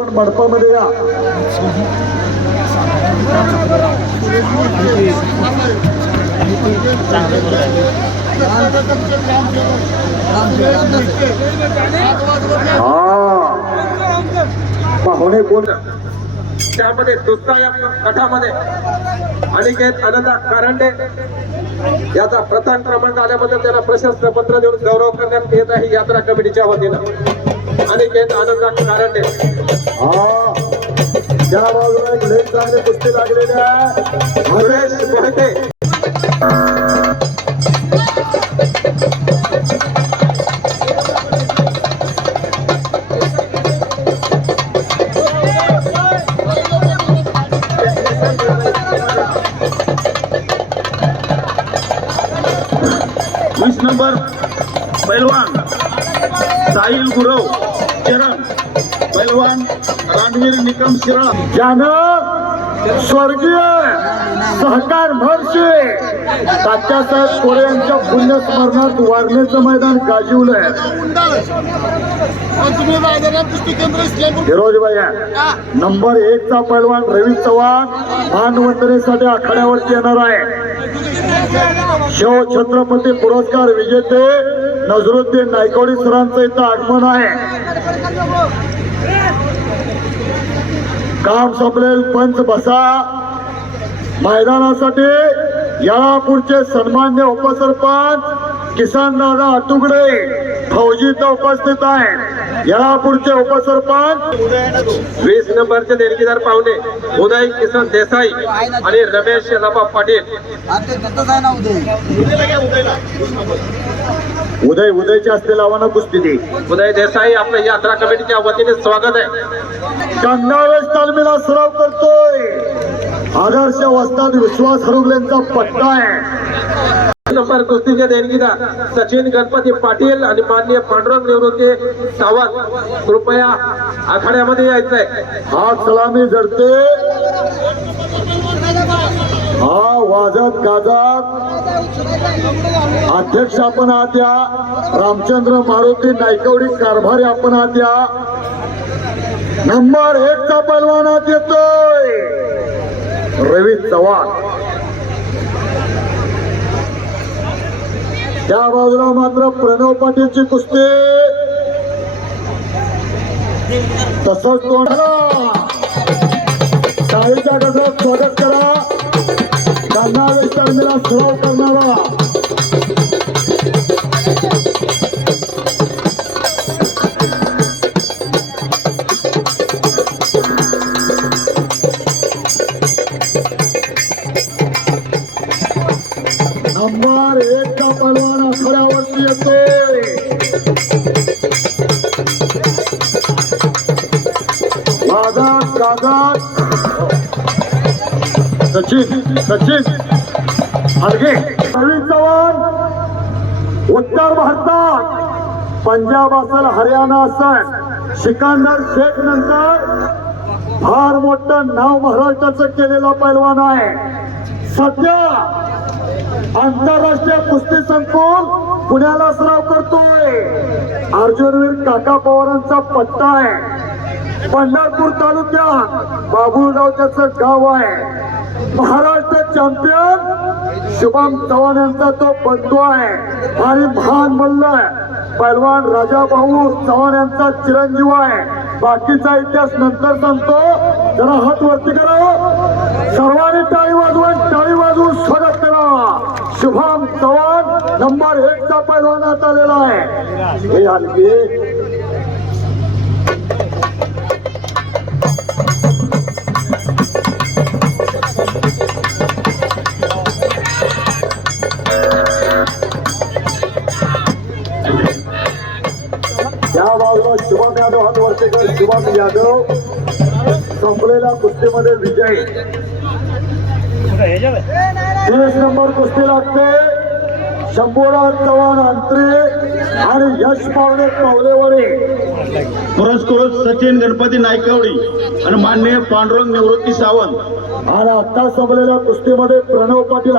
पण मंडपामध्ये या. पाहुणे कोण त्यामध्ये दुसरा या गटामध्ये अनिकेत आनंदा कारंडे याचा प्रथम क्रमांक आल्याबद्दल त्याला प्रशस्ती पत्र देऊन गौरव करण्यात येत आहे यात्रा कमिटीच्या वतीनं. अनिकेत आनंदा कारंडे त्या बाजूला एक लई चांगले कुस्ती लागलेले आहे. सुरेश मोहिते नंबर पैलवान साहिल गुरव चरण पैलवान रणवीर निकम शिराळा ज्यानं स्वर्गीय सहकार महर्षी तात्यासाहेब कोरे यांच्या पुण्यस्मरणात वारणेचं मैदान गाजवलंय. फिरोज भैया नंबर 1 चा पैलवान रवी चव्हाण मानवंदनेसाठी आखाड्यावरती येणार आहे. शिव छत्रपती पुरस्कार विजेते नजरुद्दीन नायकवडी सरांचं इथं आगमन आहे. काम संपलेल पंच बसा. मैदानासाठी याळापूरचे सन्मान्य उपसरपंच किसन दादा आटुगडे फौजीत उपस्थित आहेत. याळापूरचे उपसरपंच 20 नंबरचे देणगीदार पाहुणे उदय किसन देसाई आणि रमेश लबा पाटील. उदयचे असलेला आव्हान कुस्ती दे. उदय देसाई आपल्या यात्रा कमिटीच्या वतीने स्वागत आहे. गंगावेश तालमीला सराव करतोय. आदर्श वस्ताद विश्वास हरुगलेंचा पट्टा आहे. नंबर कुस्तीचे देणगीदार सचिन गणपती पाटील आणि माननीय पांडुरंग निवृत्ती सावंत कृपया आखाड्यामध्ये यायचंय. हा सलामी जडते. हा वाजत गाजत अध्यक्ष आपण आहात या. रामचंद्र मारुती नायकवडी कारभारी आपण आहात या. नंबर 1 चा पैलवानात येतोय रवी चव्हाण. त्या बाजूला मात्र प्रणव पाटीलची कुस्ती. तसंच तोंडाला टाळीच्या गजरात स्वागत करा गंगावेश तालमीला सराव करणारा नंबर 1 चा पैलवान आखाड्यावरती येतोय. वादात गाजात सचिन हलगे. रवी चव्हाण उत्तर भारतात पंजाब असेल हरियाणा असेल सिकंदर शेख नंतर फार मोठं नाव महाराष्ट्राचं केलेला पैलवान आहे. सध्या आंतरराष्ट्रीय कुस्ती संकुल पुण्याला सराव करतोय. अर्जुनवीर काका पवारांचा पट्टा आहे. पंढरपूर तालुक्यात बाबुळगाव त्याचं गाव आहे. महाराष्ट्र चॅम्पियन शुभम चव्हाण यांचा तो बंधू आहे आणि महान मल्ल पैलवान राजाभाऊ चव्हाण यांचा चिरंजीव आहे. बाकीचा इतिहास नंतर सांगतो. जरा हात वरती करा. सर्वांनी टाळी वाजवून स्वागत करा. शुभम चव्हाण नंबर 1 चा पैलवानात आलेला आहे. हे हलके त्या बाजूला शुभम यादव हात वरती कर. शुभम यादव संपलेल्या कुस्तीमध्ये विजयी. 30 नंबर कुस्ती लागते. शंभूराज चव्हाण अंतरे आणि यश पावणे कवलेवाडी. पुरस्कृत सचिन गणपती नायकवडी आणि माननीय पांडुरंग निवृत्ती सावंत. आणि आता संपलेल्या कुस्तीमध्ये प्रणव पाटील